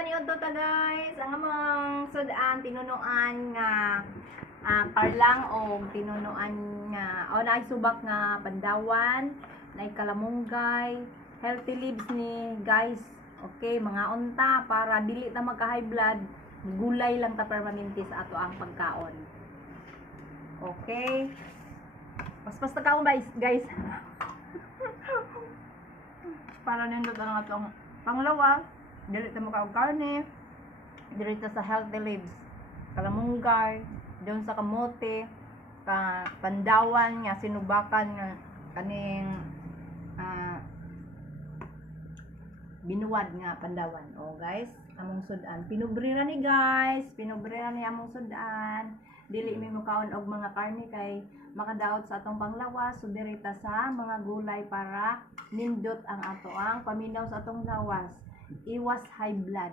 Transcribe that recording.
maniud to ta guys. Ang among sudan tinunuan nga karlang o tinunuan nga nagsubak nga pandawan, nay kalamunggay, healthy leaves ni guys. Okay, mga unta para dili ta magka high blood, gulay lang ta permanente sa ato ang pagkaon. Okay. Paspas ta kaon guys. Para nindot ang atong panglawa, dili ta makaog karne, dili ta sa healthy leaves, kalamunggay, doon sa kamote, pandawan nga sinubakan nga kaning binuwad nga pandawan. O guys, among sudan pinubrira ni guys, pinubrira ni among sudan. Dili mi mukaon og mga karne kay makadaot sa atong panglawas, so direta sa mga gulay para nindot ang ato ang paminaw sa atong lawas, iwas high blood.